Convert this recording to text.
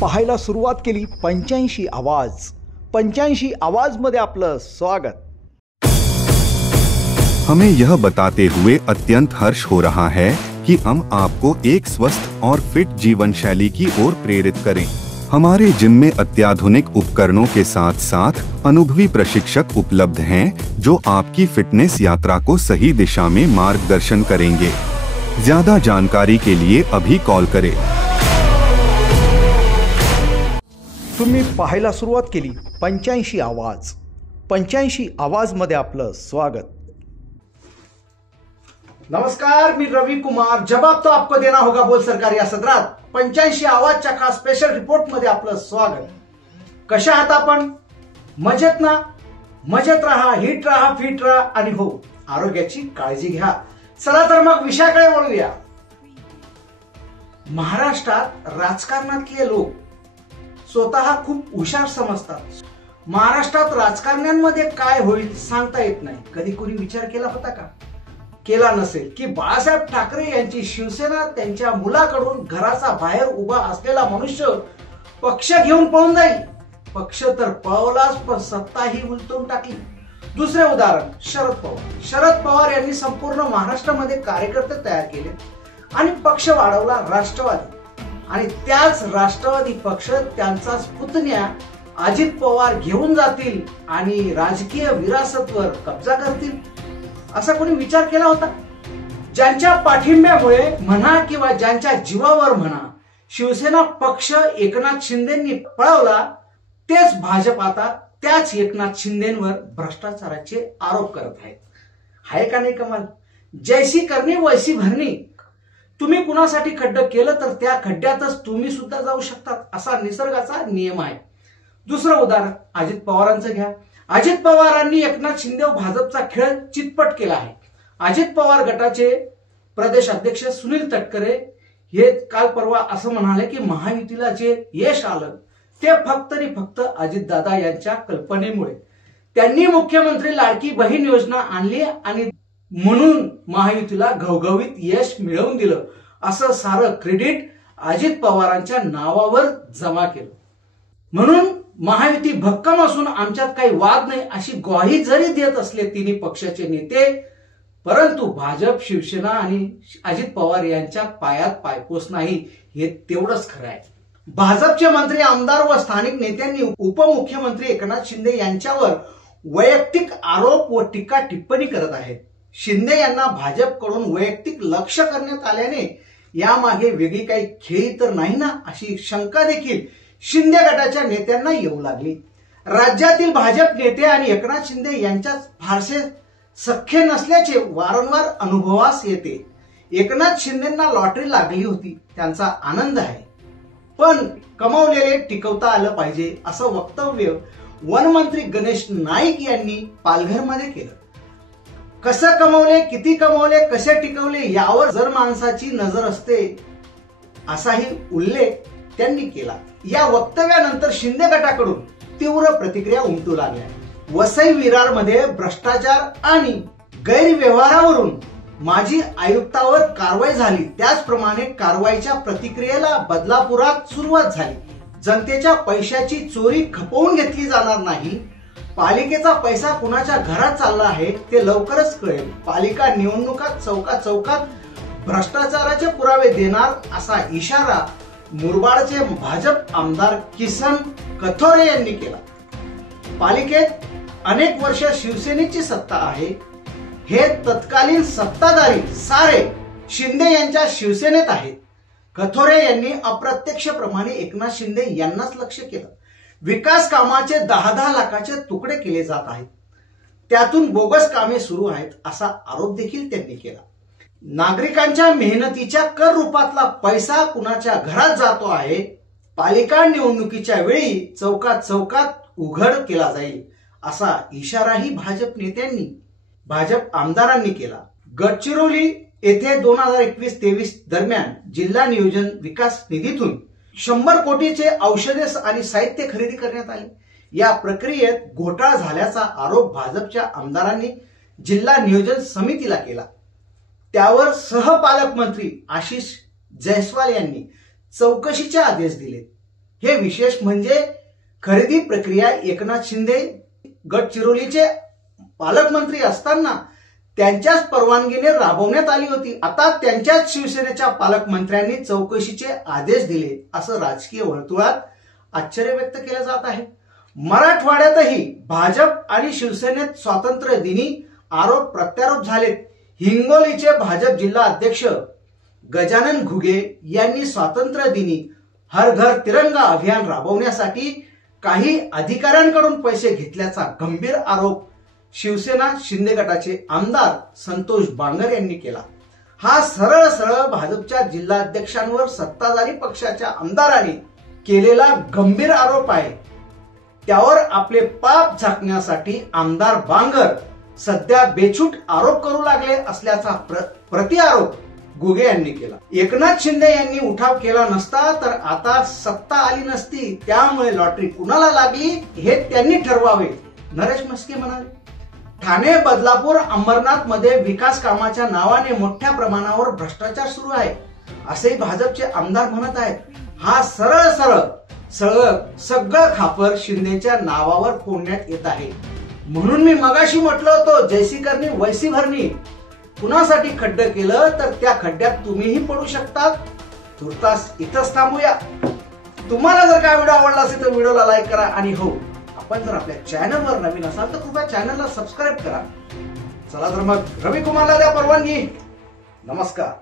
पाहायला सुरुवात केली 85 आवाज। 85 आवाज मध्ये आपलं स्वागत। हमें यह बताते हुए अत्यंत हर्ष हो रहा है कि हम आपको एक स्वस्थ और फिट जीवन शैली की ओर प्रेरित करें। हमारे जिम में अत्याधुनिक उपकरणों के साथ साथ अनुभवी प्रशिक्षक उपलब्ध हैं जो आपकी फिटनेस यात्रा को सही दिशा में मार्गदर्शन करेंगे। ज्यादा जानकारी के लिए अभी कॉल करें। तुम्ही पाहायला सुरुवात केली 85 आवाज। 85 आवाज मध्ये आपलं स्वागत। नमस्कार, मी रवि कुमार। जवाब तो आपको देना होगा बोल सरकार या सदरात 85 आवाजच्या खास स्पेशल रिपोर्ट मध्ये आपलं स्वागत। कशा आहात आपण? मजेत ना? मजेत राहा, हिट राहा, फिट राहा आणि हो, आरोग्याची काळजी घ्या। चला तर मग विषयाकडे वळूया। महाराष्ट्रात राजकारणातले लोक स्वतः खूप हुशार समजतात। महाराष्ट्रात राजकारण्यांमध्ये काय होईल सांगता येत नाही। कधी कोणी विचार केला होता का? केला नसेल की बाळासाहेब ठाकरे यांची शिवसेना त्यांच्या मुलाकडून घराचा बाहेर उभा असलेला मनुष्य पक्ष घेऊन पळून जाईल। पक्ष तर पळवलाच, पण सत्ताही उलटून टाकली। दुसरे उदाहरण शरद पवार। शरद पवार यांनी संपूर्ण महाराष्ट्रामध्ये कार्यकर्ते तयार केले आणि पक्ष वाढवला राष्ट्रवादी, आणि त्याच राष्ट्रवादी पक्ष त्यांचाच पुतण्या अजित पवार घेऊन जातील आणि राजकीय विरासतवर कब्जा करतील। असा कोणी विचार केला होता? ज्यांच्या पाठिंब्यामुळे म्हणा किंवा ज्यांच्या जीवावर म्हणा शिवसेना पक्ष एकनाथ शिंदेंनी पळवला, तेच भाजप आता त्याच एकनाथ शिंदेंवर भ्रष्टाचाराचे आरोप करत आहेत। हाय का नाही कमाल? जैसी करणी वैसी भरणी। तुम्ही कुणासाठी खड्डं केलं तर त्या खड्ड्यातच तुम्ही सुद्धा जाऊ शकतात, असा निसर्गाचा नियम आहे। दुसरं उदाहरण अजित पवारांचं घ्या। अजित पवारांनी एकनाथ शिंदे व भाजपचा खेळ चितपट केला आहे। अजित पवार गटाचे प्रदेश अध्यक्ष सुनील तटकरे हे काल परवा असं म्हणाले की महायुतीला जे यश आलं ते फक्त आणि फक्त अजितदादा यांच्या कल्पनेमुळे। त्यांनी मुख्यमंत्री लाडकी बहीण योजना आणली आणि म्हणून महायुतीला घवघवीत यश मिळवून दिलं, असं सारं क्रेडिट अजित पवारांच्या नावावर जमा केलं। म्हणून महायुती भक्कम असून आमच्यात काही वाद नाही अशी ग्वाही जरी देत असले तिन्ही पक्षाचे नेते, परंतु भाजप, शिवसेना आणि अजित पवार यांच्या पायात पायपोस नाही, हे तेवढंच खरं आहे। भाजपचे मंत्री, आमदार व स्थानिक नेत्यांनी उपमुख्यमंत्री एकनाथ शिंदे यांच्यावर वैयक्तिक आरोप व टीका टिप्पणी करत आहेत। शिंदे यांना भाजपकडून वैयक्तिक लक्ष करण्यात आल्याने यामागे वेगळी काही खेळी तर नाही ना, अशी शंका देखील शिंदे गटाच्या नेत्यांना येऊ लागली। राज्यातील भाजप नेते आणि एकनाथ शिंदे यांच्यात फारसे सख्य नसल्याचे वारंवार अनुभवास येते। एकनाथ शिंदेंना लॉटरी लागली होती, त्यांचा आनंद आहे, पण कमावलेले टिकवता आलं पाहिजे, असं वक्तव्य वनमंत्री गणेश नाईक यांनी पालघरमध्ये केलं। कसं कमवले, किती कमवले, कसे टिकवले यावर जर माणसाची नजर असते असाही उल्लेख त्यांनी केला। या वक्तव्यानंतर शिंदे गटाकडून तीव्र प्रतिक्रिया उमटू लागल्या। वसई विरारमध्ये भ्रष्टाचार आणि गैरव्यवहारावरून माजी आयुक्तावर कारवाई झाली, त्याचप्रमाणे कारवाईच्या प्रतिक्रियेला बदलापुरात सुरुवात झाली। जनतेच्या पैशाची चोरी खपवून घेतली जाणार नाही, पालिकेचा पैसा कुणाच्या घरात चालला आहे ते लवकरच कळेल। पालिका निवडणुकात चौकात चौकात भ्रष्टाचाराचे पुरावे देणार, असा इशारा मुरबाडचे भाजप आमदार किसन कथोरे यांनी केला। पालिकेत अनेक वर्ष शिवसेनेची सत्ता आहे, हे तत्कालीन सत्ताधारी सारे शिंदे यांच्या शिवसेनेत आहेत। कथोरे यांनी अप्रत्यक्षप्रमाणे एकनाथ शिंदे यांनाच लक्ष केलं। विकास कामाचे 10-10 लाखाचे तुकडे केले जात आहेत, त्यातून बोगस कामे सुरू आहेत, असा आरोप देखील त्यांनी केला। नागरिकांच्या मेहनतीच्या कर रूपातला पैसा कुणाच्या घरात जातो आहे, पालिका निवडणुकीच्या वेळी चौकात चौकात उघड केला जाईल, असा इशाराही भाजप नेत्यांनी, भाजप आमदारांनी केला। गडचिरोली येथे 2021-23 दरम्यान जिल्हा नियोजन विकास निधीतून 100 कोटीचे औषधे आणि साहित्य खरेदी करण्यात आले। या प्रक्रियेत घोटाळा झाल्याचा आरोप भाजपच्या आमदारांनी जिल्हा नियोजन समितीला केला। त्यावर सहपालकमंत्री आशिष जयस्वाल यांनी चौकशीचे आदेश दिले। हे विशेष म्हणजे खरेदी प्रक्रिया एकनाथ शिंदे गडचिरोलीचे पालकमंत्री असताना त्यांच्याच परवानगीने राबवण्यात आली होती. आता त्यांच्याच शिवसेनेच्या पालकमंत्र्यांनी चौकशीचे आदेश दिले असं राजकीय वर्तुळात आश्चर्य व्यक्त केलं जात आहे. मराठवाड्यातही भाजप आणि शिवसेनेत स्वातंत्र्य दिनी आरोप प्रत्यारोप झालेत. हिंगोलीचे भाजप जिल्हा अध्यक्ष गजानन घुगे यांनी स्वातंत्र्य दिनी हर घर तिरंगा अभियान राबवण्यासाठी काही अधिकाऱ्यांकडून पैसे घेतल्याचा गंभीर आरोप शिवसेना शिंदे गटाचे आमदार संतोष बांगर यांनी केला. हा सरळ सरळ भाजपच्या जिल्हाध्यक्षांवर सत्ताधारी पक्षाच्या आमदारांनी केलेला गंभीर आरोप आहे. त्यावर आपले पाप झाकण्यासाठी आमदार बांगर सध्या बेछूट आरोप करू लागले असल्याचा प्रतिआरोप घुगे यांनी केला. एकनाथ शिंदे यांनी उठाव केला नसता तर आता सत्ता आली नसती. त्यामुळे लॉटरी कुणाला लागली हे त्यांनी ठरवावे, नरेश म्हस्के म्हणाले. ठाणे, बदलापूर, अंबरनाथ मध्ये विकास कामाच्या नावाने मोठ्या प्रमाणावर भ्रष्टाचार सुरू आहे असेही भाजपचे आमदार म्हणत आहेत. हा सरळ सरळ सगळं खापर शिंदेच्या नावावर फोडण्यात येत आहे. म्हणून मी मगाशी म्हटलं होतं, जैसी करणी वैसी भरणी. कुणासाठी खड्डे केलं तर त्या खड्ड्यात तुम्हीही पडू शकतात. तुर्तास इथंच थांबूया. तुम्हाला जर का व्हिडिओ आवडला असेल तर व्हिडिओला लाईक करा आणि हो, आपण जर आपल्या चॅनलवर नवीन असाल तर कृपया चॅनलला सबस्क्राईब करा. चला तर मग रवी कुमारला द्या परवानगी. नमस्कार.